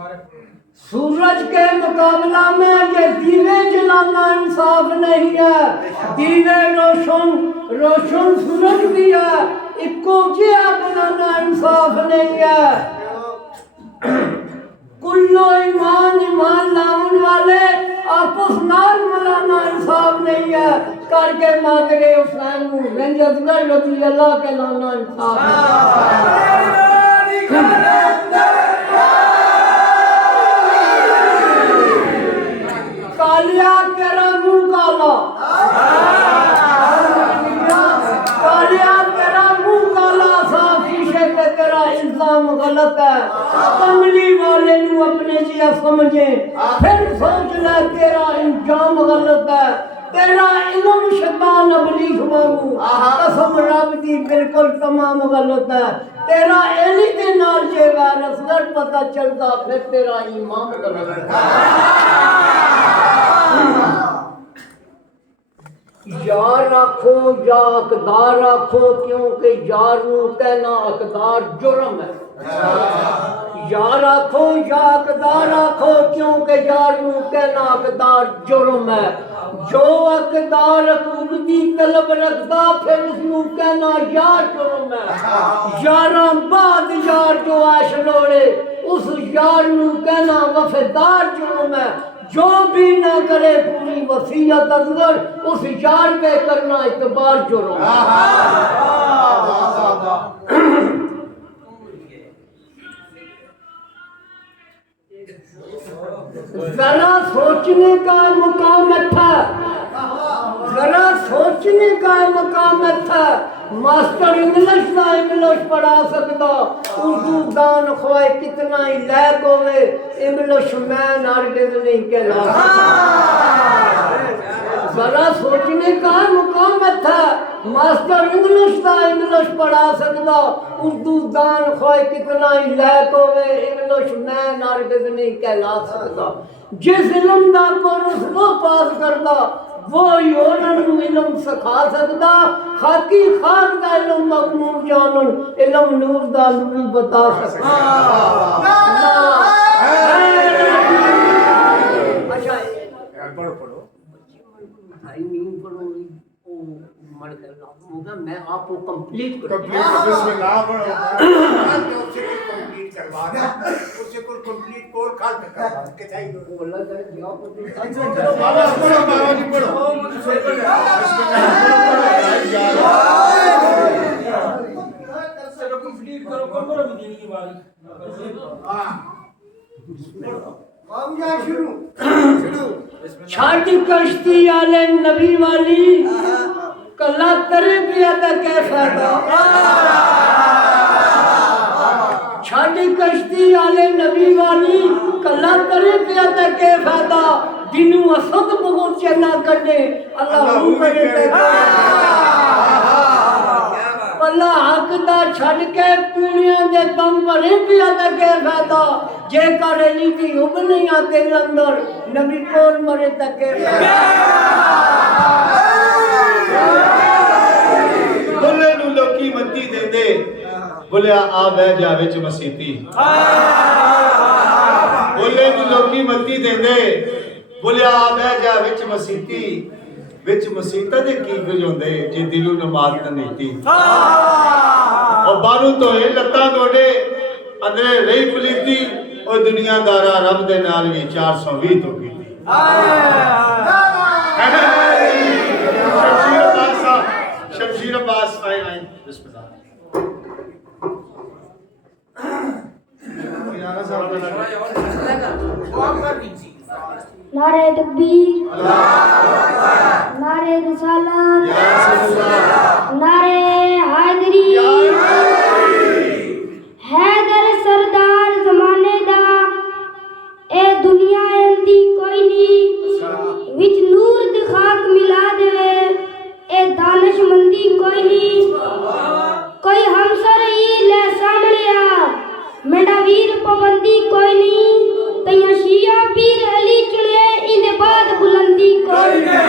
سورج کے مقابلہ میں یہ دیوے جلانا انصاف نہیں ہے. دیوے روشن سورج بھی ہے, ایک کو کیا بنانا انصاف نہیں ہے. کلو ایمان لاؤن والے آپس نال ملانا انصاف نہیں ہے. کر کے ماگرے حسین کو رنجت گر رضی اللہ کے لانا انصاف نہیں ہے. کالیا تیرا منہ کالا, کالیا تیرا منہ کالا, صاف شیشے پہ تیرا الزام غلط ہے. کملی والے نو اپنے جیا سمجھے, پھر سوچ لے تیرا انجام غلط ہے. تیرا علم شیطان ابلیس وانگو, قسم رب دی بالکل تمام غلط ہے. تیرا ایلی دے نال جے وائرس گر پتہ چلتا, پھر تیرا ایمان غلط ہے. یار رکھو یا اقدار رکھو, کیونکہ یار نو کہنا اقدار جرم ہے. یار رکھو یا اقدار رکھو, کیونکہ یار نو کہنا اقدار جرم ہے. جو اقدار حقوق دی طلب رکھتا, پھر اس نو کہنا یار جرم ہے. یاراں بعد یار جو عیش لوڑے, اس یار نو کہنا وفادار جرم ہے. جو بھی نہ کرے پوری وصیت ازگر, اس یار پہ کرنا اعتبار جرم ہے. ذرا سوچنے کا مقام تھا, ذرا سوچنے کا مقام تھا. ماسٹر انگلش دا انگلش پڑھا سکتا, اردو دان خواہ کتنا ہی لیک ہوئے, انگلش مین ہرگز نہیں کہلا سکتا. ذرا سوچنے کا مقام تھا. ماسٹر انگلش دا انگلش پڑھا سکتا, اردو دان خواہ کتنا ہی لیک ہوئے, انگلش مین ہرگز نہیں کہلا سکتا. جس علم دا کورس وہ پاس کرتا, وہی انہوں علم سکھا سکتا. خاکی خاک دا علم مغمور جانن, علم نور دا نور بتا سکتا. اچھا پڑھو پڑھو نیند پڑھو, مڑ کر ہوگا. میں آپ کو کمپلیٹ کروں گا. بسم اللہ پڑھو. اسے کوئی کمپلیٹ کروا دے, اسے کوئی کمپلیٹ کور کھال کر کے چاہیے. وہ اللہ کرے جواب کو بابا پڑھو, بابا جی پڑھو. بسم اللہ کمپلیٹ کرو, پڑھو بھی دینے کی باری. چھاٹی کشتی آلے نبی والی, کلا ترے پیا دا کے فائدہ. چھاٹی کشتی آلے نبی والی, کلا ترے پیا دا کے فائدہ. دنوں اسد بہت چلا کرنے, اللہ ہوں کرے تے اللہ حق دا چھڑ کے پونیاں دے دم پر پیا دا کے فائدہ. جے کر علی دی ابنیاں دل اندر, نبی کول مرے دا کے فائدہ. بولے نو لوکی متی دے دے, بولے آ بہ جا وچ مسیتی. بولے نو لوکی متی دے دے, بولے آ بہ جا وچ مسیتی. وچ مسیتہ دے کی کچھ ہوندے جے دلو نماز نیتی. اور بانو تو ہے لتا گوڑے, اندرے رہی پلیتی, اور دنیا دارا رب دے نال بھی 420 تو کی تھی. شمشیر عباس صاحب, شمشیر عباس آئیں بسم اللہ. نعرہ تکبیر, نعرہ رسالت, نعرہ حیدری. حیدر سردار زمانے دا, اے دنیا اندی کوئی نہیں, وچ نور دی خاک ملا دے, اے دانش مندی کوئی نہیں. کوئی ہمسر ہی لے سامنے آ, منڈا ویر پابندی کوئی نہیں. تیاں شیعہ پیر علی چلے, اندے بعد بلندی کوئی نہیں.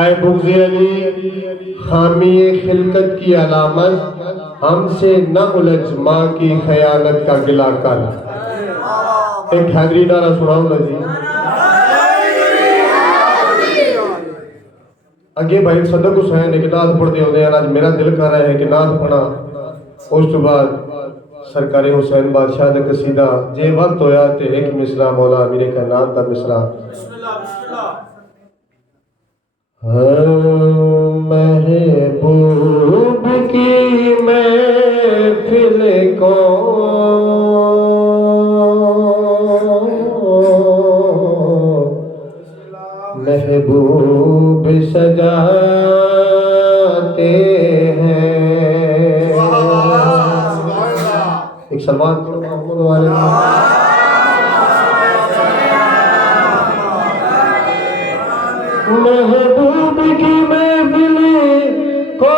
اے بغض علی خامی خلقت کی علامت ہم سے نہ الجھ ماں کی خیانت کا گلہ کر. ایک حیدری نعرہ سناؤں نا جی. اگے بھائی صدق حسین ایک نعت پڑھتے ہوتے ہیں. آج میرا دل کر رہا ہے کہ نعت پڑھا. اس تو بعد سرکار حسین بادشاہ دا قصیدہ جے وقت ہویا تے ایک مصرع مولا میرے کائنات دا مصرع. بسم اللہ بسم اللہ. محبوب کی محفل کو محبوب سجاتے ہیں. ایک سلوات پڑھو محمد والے. محبوب کی محفل کو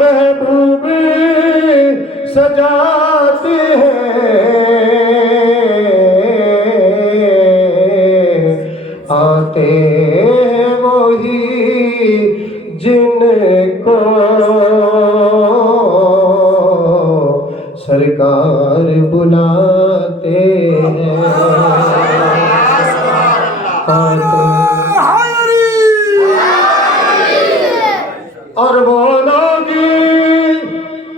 محبوب سجاتے ہیں. آتے وہی جن کو سرکار بلاتے ہیں. اور وہ لوگ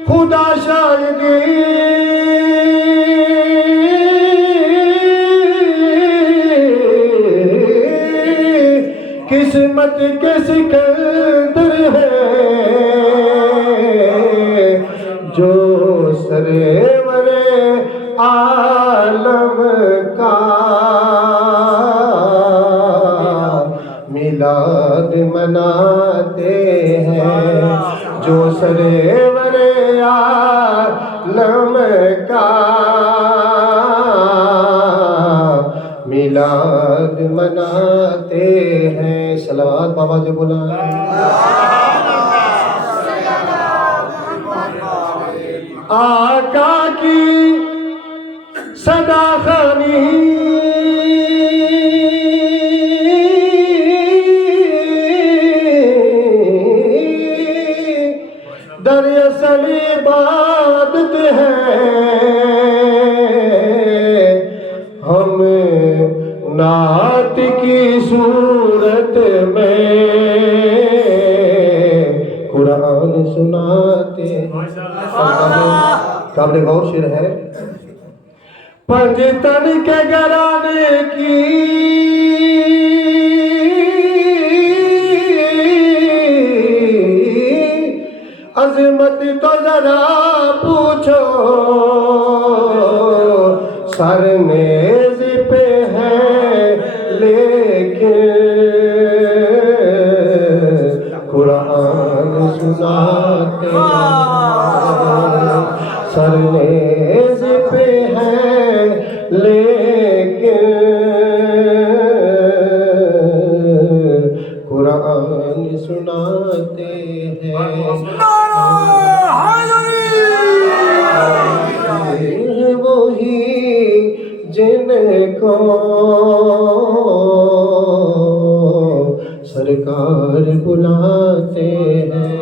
خدا شاید قسمت کے سکندر ہیں جو سرور عالم کا میلاد مناتے ہیں. جو سرور عالم کا میلاد مناتے ہیں. صلوات بابا جو بلائیں. آقا کی صدا خوانی دریا سلی عبادت ہے. ہم نعت کی صورت میں قرآن سناتے ہیں. قابل غور شعر ہے. پنجتن کے گھرانے کی عظمت تو ذرا پوچھو. سر میز پہ ہے لیکن قرآن سناتے ہیں. سر میز پہ ہے لیکن قرآن سناتے ہیں. وہی جن کو سرکار بلاتے ہیں.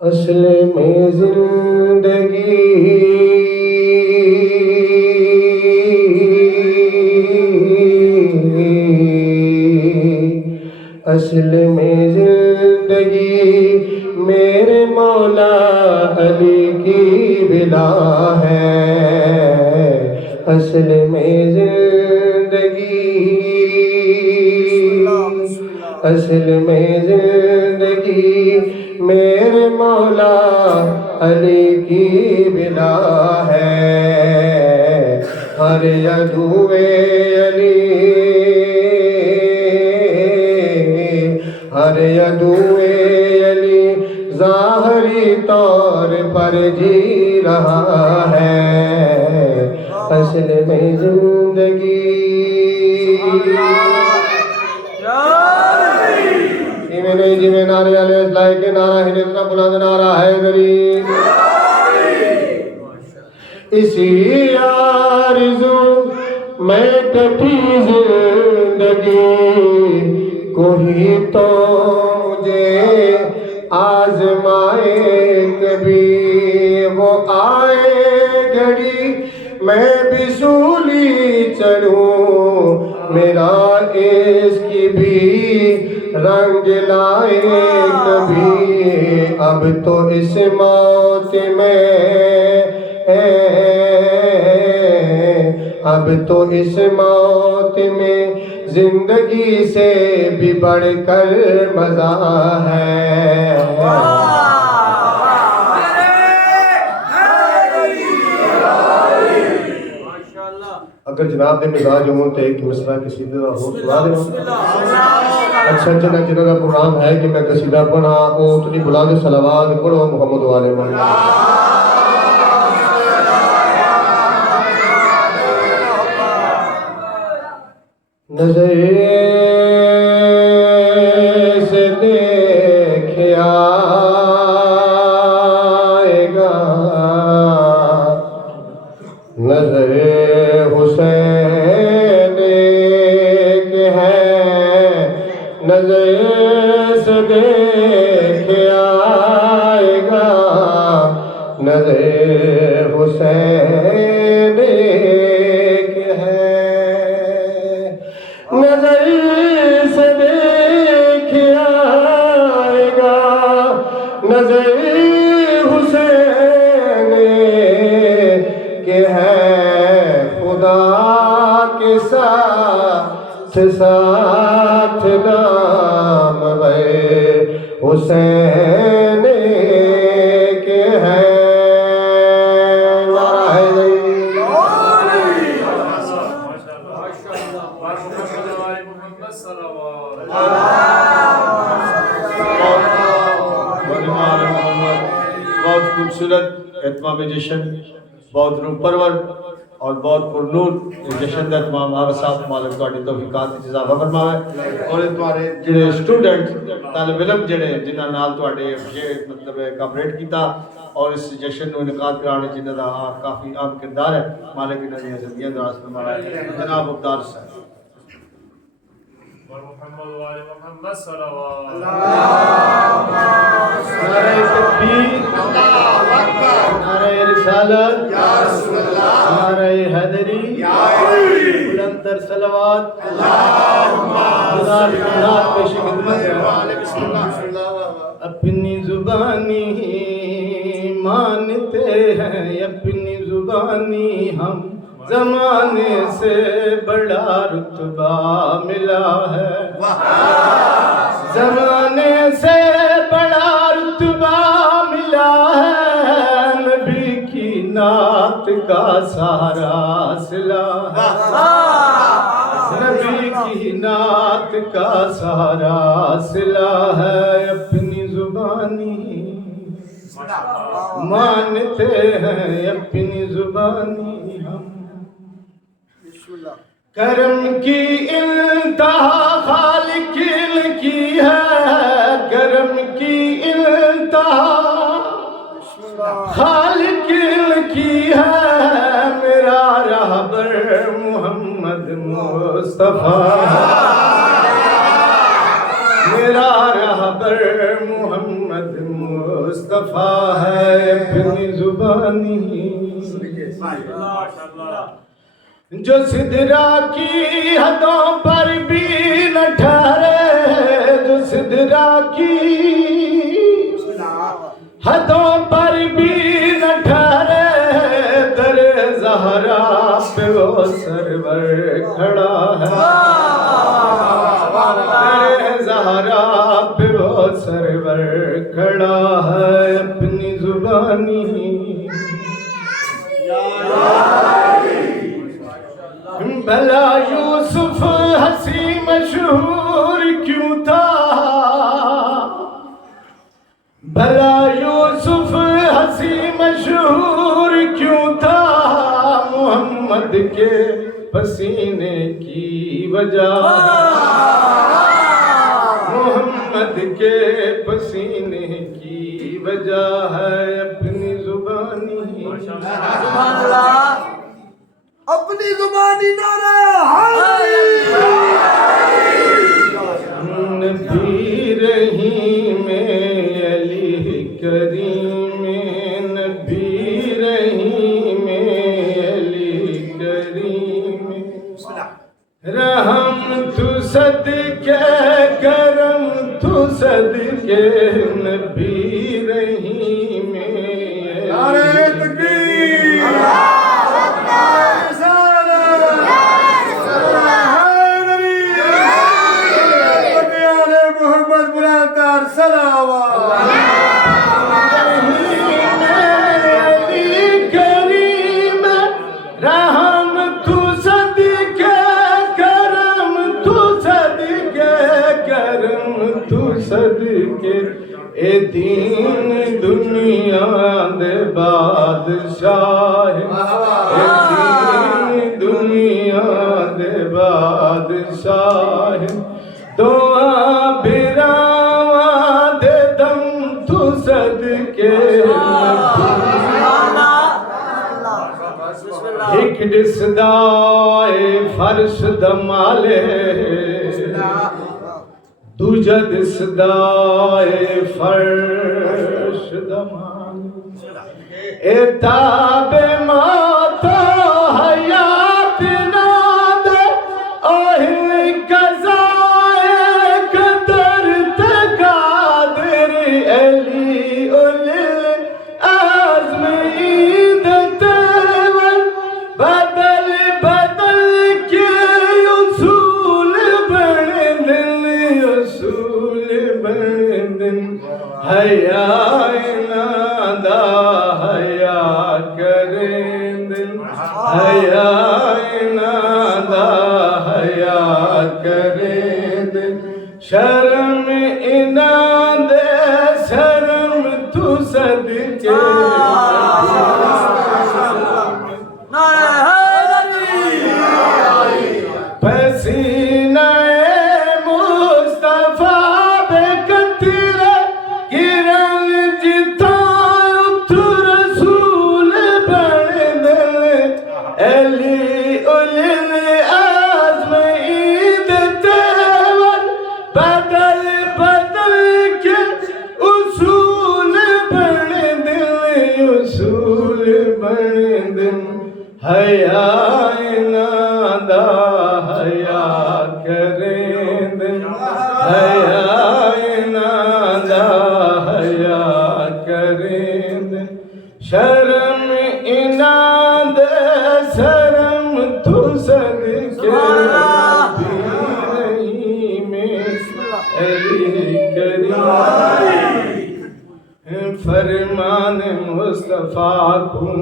اصل میں زندگی اصل میں زندگی میرے مولا علی کی بلا ہے. اصل میں زندگی اصل میں زندگی میرے مولا علی کی بلا ہے. ہر عدوے علی ہر عدوے علی ظاہری طور پر جی رہا ہے. اصل میں زندگی نہیں جی میں نعرے علیہ السلام کے نعرہ ہے اتنا بلند نعرہ ہے دری اسی آرزو میں کٹی زندگی کوئی تو مجھے آزمائے کبھی وہ آئے گھڑی میں بھی سولی چڑھوں میرا عشق بھی رنگ لائے کبھی اب تو اس موت میں اب تو اس موت میں زندگی سے بھی بڑھ کر مزہ ہے اگر جناب دے مزاج ہوں تو ایک مصرع قصیدے دا ہو سنا دے اچھا جنہ دا پروگرام ہے کہ میں قصیدہ پڑھا او اتنی بلا دے صلوات پڑھو محمد والے محمد نظر سے دیکھا آئے گا نظر حسین ایک ہے نظر سے دیکھا آئے گا نظر حسین ایک ہے نظر سے دیکھ آئے گا نظر حسین کے ہے خدا کے ساتھ ساتھ نام ہے حسین کے ہے بہت خوبصورت اتمام جشن بہت روح پرور اور بہت پرنور جشن کا اتمام آپ صاحب مالک تھوڑی توفیقات اضافہ فرماوے اور تمہارے جڑے اسٹوڈنٹ طالب علم جڑے جنہاں نال تواڈے مطلب کاپریٹ کیتا اور اس جشن کو انعقاد کرانے جنہاں دا کافی اہم کردار ہے مالک انہاں دی زندگیاں دراز فرمائے جناب مختار صاحب محمد وآل محمد صلوات نعرہ تکبیر نعرہ رسالت یا رسول اللہ نعرہ حیدری یا بلند تر صلوات اللہم پیش خدمت اپنی زبانی مانتے ہیں اپنی زبانی ہم زمانے سے بڑا رتبہ ملا ہے زمانے سے بڑا رتبہ ملا ہے نبی کی نعت کا سہارا سلا ہے نبی کی نعت کا سہارا سلا ہے اپنی زبانی مانتے ہیں اپنی زبانی ہم کرم کی انتہا خالق کی ہے کرم کی انتہا خالق کی ہے میرا رہبر محمد مصطفیٰ میرا رہبر محمد مصطفیٰ ہے اپنی زبانی جو سدرا کی حدوں پر بھی نہ ٹھہرے جو سدرا کی حدوں پر بھی نہ ٹھہرے در زہرا پہ وہ سرور کھڑا ہے در زہرا پہ وہ سرور کھڑا ہے اپنی زبانی بھلا یوسف ہنسی مشہور کیوں تھا بھلا یوسف ہنسی مشہور کیوں تھا محمد کے پسینے کی وجہ محمد احمد کے پسینے کی وجہ ہے اپنی زبانی سبحان اللہ اپنی زبانی نعرہ نبی رحیم علی کریم نبی رحیم علی کریم رحم تو صدقے کرم تو صدقے نبی رحیم نعرہ تکبیر محمد برادر صلوات صدقے اے دین دنیا دے بادشاہ اے دین دنیا دے بادشاہ دعا براواں دے دم تو صدقے ایک دسدائے فرش دمالے دوجہ دسدائے فرش دمان اے تاب ماتا حیات نادے اوہل قضائے قدر تقادر علی اولیل عزم عید تیور بدل بدل کے اصول بندن حیا نادا حیا کریں دل حیا نادا حیا کریں دل شرم اناد شرم تو صدقے پسینہ حیا نادا حیا کریں دل حیا نادا حیا کریں دل شرم اناد شرم تو صدقے رحیم علی کریم فرمان مصطفیٰ کو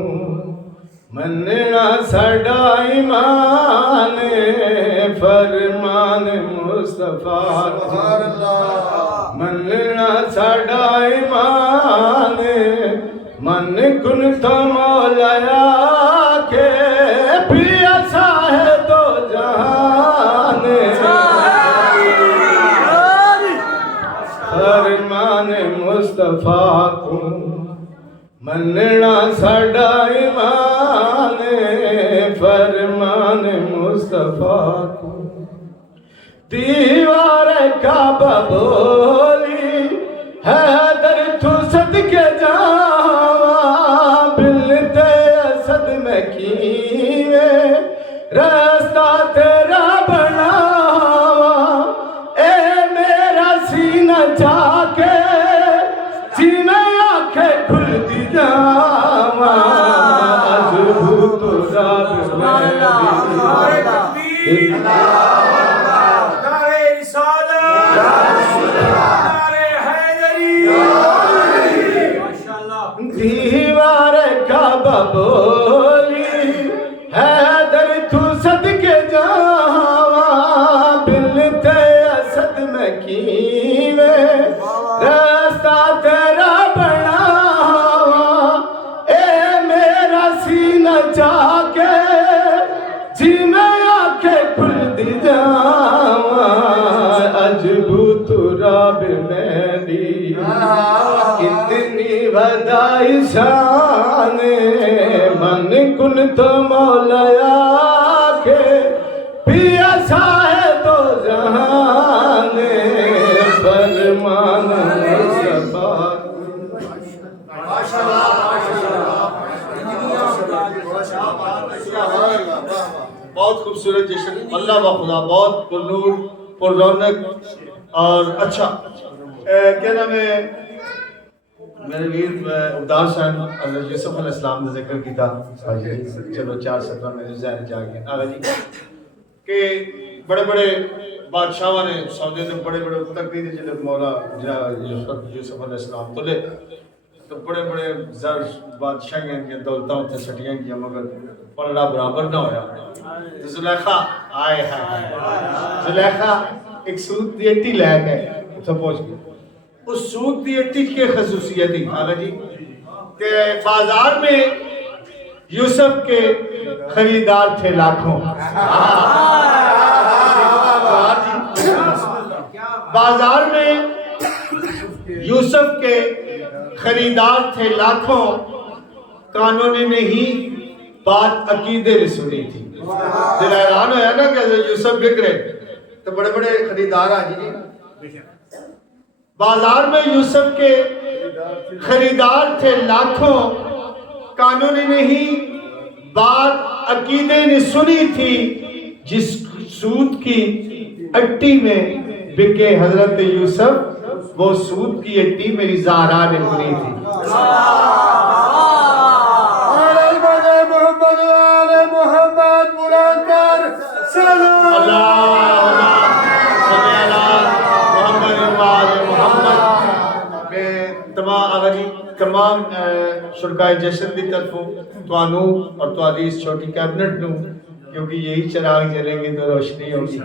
مننا ساڈا ایمان فرمان مصطفیٰ مننا ساڈا ایمان من کن تو مولایا کے پیاسا ہے تو جہان فرمان مصطفیٰ کو مننا ساڈا ایمان فرمان مصطفیٰ کو دیوار کعبہ بولی حیدر تو صدقے جاواں بلتے اسد میں کیوے راستہ تیرا بناواں اے میرا سینہ چاہ کے سینہ آنکھیں کھل دی جاواں عجب تو رب میں دیوار کعبہ بولی حیدر تو صدقے جاواں بلتے اسد میں کیوے راستہ تیرا بناواں اے میرا سینہ چاہ کے جی میں آنکھیں کھل دی جاواں عجب تو رب میں ودائی شان من کن تو مولایا کے پیا ساہے تو جہان فرمان مصطفیٰ. بہت خوبصورت جشن، اللہ با خدا، بہت پر نور پر رونق اور اچھا. کیا نام ہے میرے ویر ابدار صاحب حضرت یوسف علیہ السلام نے ذکر کیتا. چلو 4:17 میرے ذہن جا گیا آگا جی کہ بڑے بڑے بادشاہوں نے سعودی سے بڑے بڑے تقریر جلد مولا یوسف علیہ السلام تلے تو بڑے بڑے زر بادشاہیاں کی دولتاں اتنے سٹیاں کیا مگر پلڑا برابر نہ ہویا. تو زلیخا آئے ہیں زلیخا ایک سود دی اٹی لے گئے اتھا پہنچ گئے. اس سود دی اٹی کی خصوصیت ہی آگا جی کہ بازار میں یوسف کے خریدار تھے لاکھوں. بازار میں یوسف کے خریدار تھے لاکھوں، کانوں نے نہیں بات عقیدے نے سنی تھی. دل حیران ہویا نا کہ یوسف بک رہے تو بڑے بڑے خریدار آ جی. بازار میں یوسف کے خریدار تھے لاکھوں، کانوں نے نہیں بات عقیدے نے سنی تھی. جس سود کی اٹی میں بکے حضرت یوسف، وہ سود کی اٹی میری زہرا نے بنی تھی. محمد آل محمد بلند کر سلام. تمام آگا جی تمام شرکائے جشن دی طرفوں توانوں اور توالی اس چھوٹی کیبنٹ نوں، کیونکہ یہی چراغ جلیں گے تو روشنی ہوگی.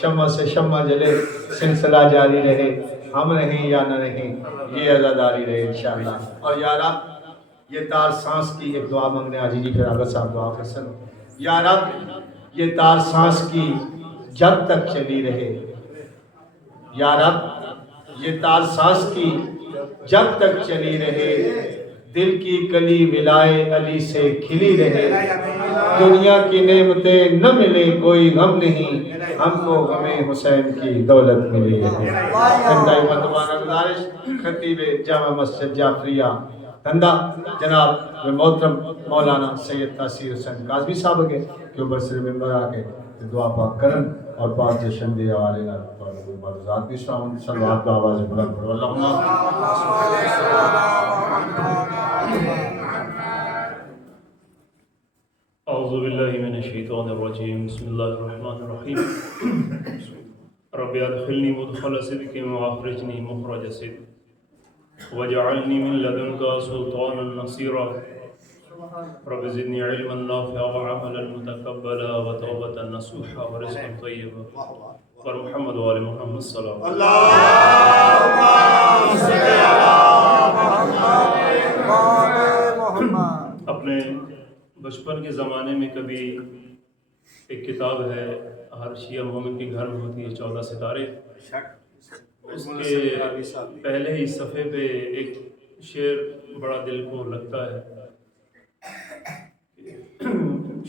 شمع سے شمع جلے، سلسلہ جاری رہے، ہم رہیں یا نہ رہیں یہ عزاداری رہے انشاءاللہ. اور یا رب یہ تار سانس کی ایک دعا مانگنے آجی جی پھر آگا صاحب دعا کرسن. یا رب یہ تار سانس کی جب تک چلی رہے. یا رب یہ تار سانس کی جب تک چلی رہے، دل کی کلی ولائے علی سے کھلی رہے. دنیا کی نعمتیں نہ ملے کوئی غم نہیں، ہم کو غم حسین کی دولت ملی ہے. خندائی مطبانہ گزارش خطیب جامع مسجد جعفریہ دھندہ جناب محترم مولانا سید تاثیر حسین کاظمی صاحب کے کہ وہ برسر ممبر آکے دعا پاک کرن اور پاک جشن دے حوالے نہ ذات بھی سلام صلوات آواز بلند کرو. اللہم اعوذ باللہ من الشیطان الرجیم بسم اللہ الرحمن الرحیم رب ادخلنی مدخل صدق واخرجنی مخرج صدق وجعلنی من لدنک سلطانا نصیرا رب زدنی علما نافعا وعملا متقبلا وتوبة نصوحا ورزقا طیبا اور محمد وآل محمد صلی اللہ علیہ وسلم. اپنے بچپن کے زمانے میں کبھی ایک کتاب ہے ہر شیعہ مومن کے گھر میں ہوتی ہے 14 ستارے. اس کے پہلے ہی صفحے پہ ایک شعر بڑا دل کو لگتا ہے.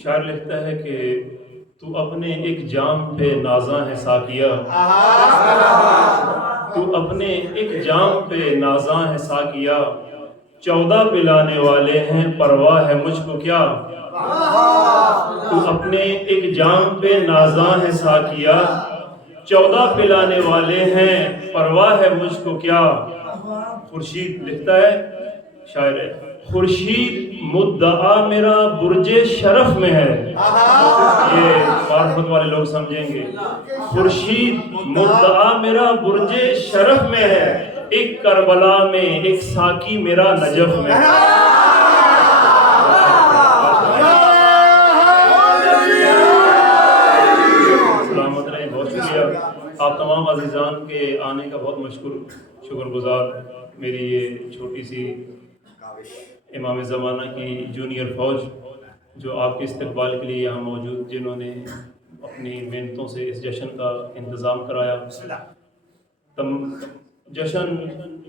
شاعر لکھتا ہے کہ تو اپنے ایک جام پہ نازاں ہے ساقیہ، تو اپنے ایک جام پہ نازاں ہے ساقیہ، 14 پلانے والے ہیں پرواہ ہے مجھ کو کیا. تو اپنے ایک جام پہ نازاں ہے ساقیہ، 14 پلانے والے ہیں پرواہ ہے مجھ کو کیا. خورشید لکھتا ہے شاعر ہے خورشید مدعا میرا برج شرف میں ہے. یہ معرفت والے لوگ سمجھیں گے. خورشید مدعا میرا برج شرف میں ہے، ایک کربلا میں ایک ساقی میرا نجف میں ہے. سلامت رہیں، بہت شکریہ. آپ تمام عزیزان کے آنے کا بہت شکر گزار. میری یہ چھوٹی سی امام زمانہ کی جونیئر فوج جو آپ کے استقبال کے لیے یہاں موجود، جنہوں نے اپنی محنتوں سے اس جشن کا انتظام کرایا. جشن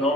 9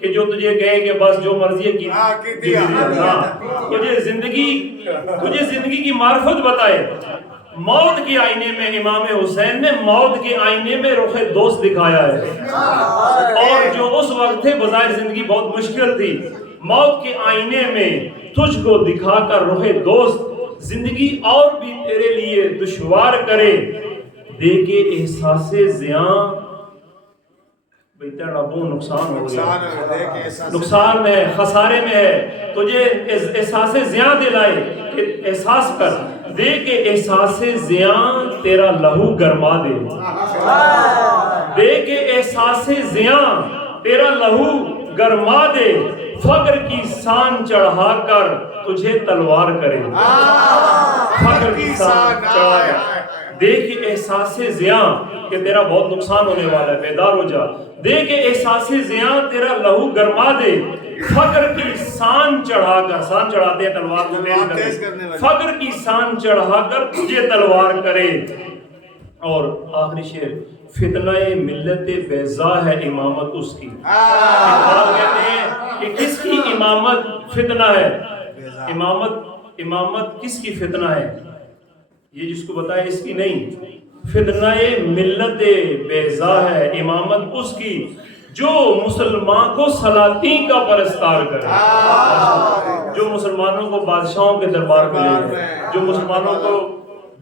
کہ جو تجھے کہے کہ بس جو مرضی ہے تجھے زندگی کی معرفت بتائے. موت کے آئینے میں امام حسین نے موت کے آئینے میں رخ دوست دکھایا ہے. اور جو اس وقت تھے بظاہر زندگی بہت مشکل تھی, موت کے آئینے میں تجھ کو دکھا کر رخ دوست زندگی اور بھی تیرے لیے دشوار کرے, دے کے احساس زیاں. بیٹا ربو نقصان ہو گیا, نقصان میں ہے, خسارے میں ہے, تجھے احساس زیاں دلائے کہ احساس کر, دے کے احساس زیاں تیرا لہو گرما دے, دے کے احساس زیاں تیرا لہو گرما دے, فقر کی سان چڑھا کر تجھے تلوار کرے. فقر کی سان چڑھا کر دے کے احساس زیاں کہ تیرا بہت نقصان ہونے والا ہے, بیدار ہو جا. دے کے احساس زیاں تیرا لہو گرما دے, فقر کی سان چڑھا کر, سان چڑھاتے ہیں تلوار کو تیز کرنے, فقر کی سان چڑھا کر تجھے تلوار کرے. اور آخری شعر, فتنہ ملت بیضا ہے امامت اس کی. کہتے ہیں کہ کس کی امامت فتنہ ہے, امامت کس کی فتنہ ہے, یہ جس کو بتائے اس کی نہیں. فتنہ ملت بیضا ہے امامت اس کی جو مسلمان کو سلاطین کا پرستار کرے, جو مسلمانوں کو بادشاہوں کے دربار میں لے جائے, جو مسلمانوں کو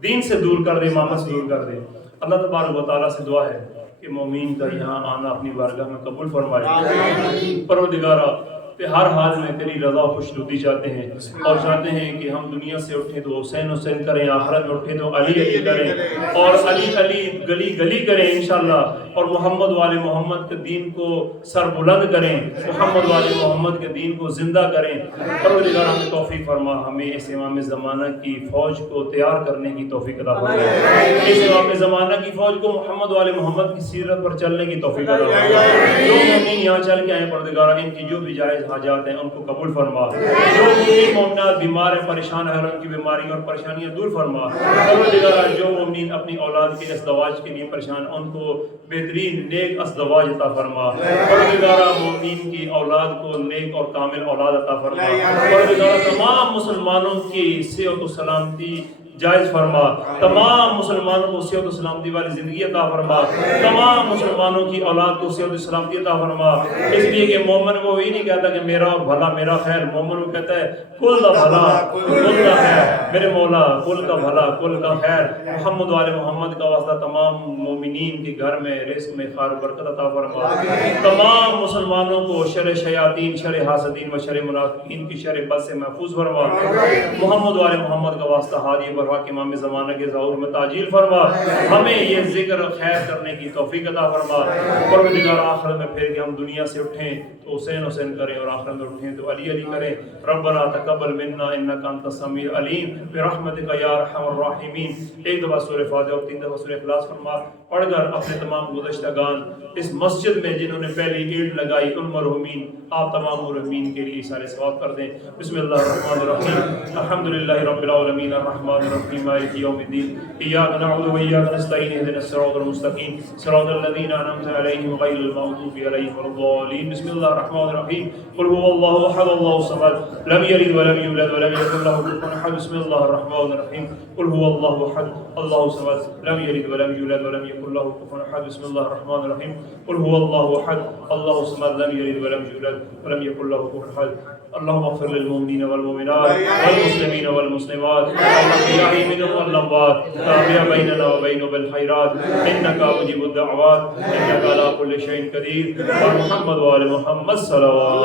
دین سے دور کر دے, امامت سے دور کر دے. اللہ تبارک و تعالیٰ سے دعا ہے کہ مومین کا یہاں آنا اپنی بارگاہ میں قبول فرمائے. پروردگارا ہر حال میں تیری رضا و خوشنودی چاہتے ہیں, اور چاہتے ہیں کہ ہم دنیا سے اٹھیں تو حسین حسین کریں, آخرت میں اٹھیں تو علی علی کریں, اور علی علی گلی گلی کریں انشاءاللہ, اور محمد والے محمد کے دین کو سر بلند کریں, محمد والے محمد کے دین کو زندہ کریں. پروردگار ہمیں توفیق فرما, ہمیں اس امام زمانہ کی فوج کو تیار کرنے کی توفیق عطا فرما, اس امام زمانہ کی فوج کو محمد والے محمد کی سیرت پر چلنے کی توفیق عطا فرما. جو مومن یہاں چل کے آئے پروردگار ان کی جو بھی جائز حاجات ہیں ان کو قبول فرما. جو مومن مومنات بیمار ہیں, پریشان ہیں, ان کی بیماری اور پریشانیاں دور فرما. پروردگار جو مومن اپنی اولاد کے ازدواج کے لیے پریشان ان کو بہترین نیک ازدواج عطا فرما. پروردگار مومن کی اولاد کو نیک اور کامل اولاد عطا فرما. پروردگار تمام مسلمانوں کی صحت و سلامتی جائز فرما, تمام مسلمانوں کو صحت و سلامتی والی زندگی عطا فرما, تمام مسلمانوں کی اولاد کو صحت و سلامتی عطا فرما. اس لیے کہ مومن وہ یہ نہیں کہتا کہ میرا بھلا میرا خیر, مومن وہ کہتا ہے کل کا بھلا کل کا خیر, میرے مولا کل کا بھلا کل کا خیر. محمد والے محمد کا واسطہ تمام مومنین کے گھر میں رزق میں خیر و برکت عطا فرما. تمام مسلمانوں کو شر شیاطین, شر حاسدین و شر منافقین کی شر بد سے محفوظ فرما. محمد والے محمد کا واسطہ ہادی کہ امام زمانہ کے ظہور میں تاجیل فرما. ہمیں یہ ذکر خیر کرنے کی توفیق عطا فرما. پروردگار آخرت میں پھر کہ ہم دنیا سے اٹھیں تو حسین حسین کریں, اور آخرت میں اٹھیں تو علی علی کریں. ربنا تقبل منا انک انت السمیع العلیم برحمتک یا ارحم الراحمین. ایک دفعہ سورہ فاتحہ اور 3 دفعہ سورہ اخلاص فرما پڑھ کر اپنے تمام گزشتگان اس مسجد میں جنہوں نے پہلی اینٹ لگائی ان مرحومین آپ تمام مرحومین کے لیے سارے ثواب کر دیں. بسم اللہ الرحمن الرحیم, الحمدللہ رب العالمین الرحمن الرحیم مالک یوم الدین, ایاک نعبد و ایاک نستعین اهدنا الصراط المستقیم صراط الذین انعمت علیہم غیر المغضوب علیہم ولا الضالین. بسم اللہ الرحمن الرحیم, قل هو اللہ احد اللہ الصمد لم یلد ولم یولد ولم یکن له کفوا احد. بسم اللہ الرحمن الرحیم, قل هو اللہ احد اللہ الصمد لم یلد ولم یولد ولم یکن له کفوا احد. بسم اللہ الرحمن الرحیم, قل هو اللہ احد اللہ الصمد لم یلد ولم یولد ولم یکن له کفوا احد. اللهم اغفر للمؤمنين والمؤمنات والمسلمين والمسلمات الأحياء منهم والأموات, تابع بيننا وبينهم بالخيرات إنك مجيب الدعوات إنك على كل شيء قدير. محمد وآل محمد صلوات.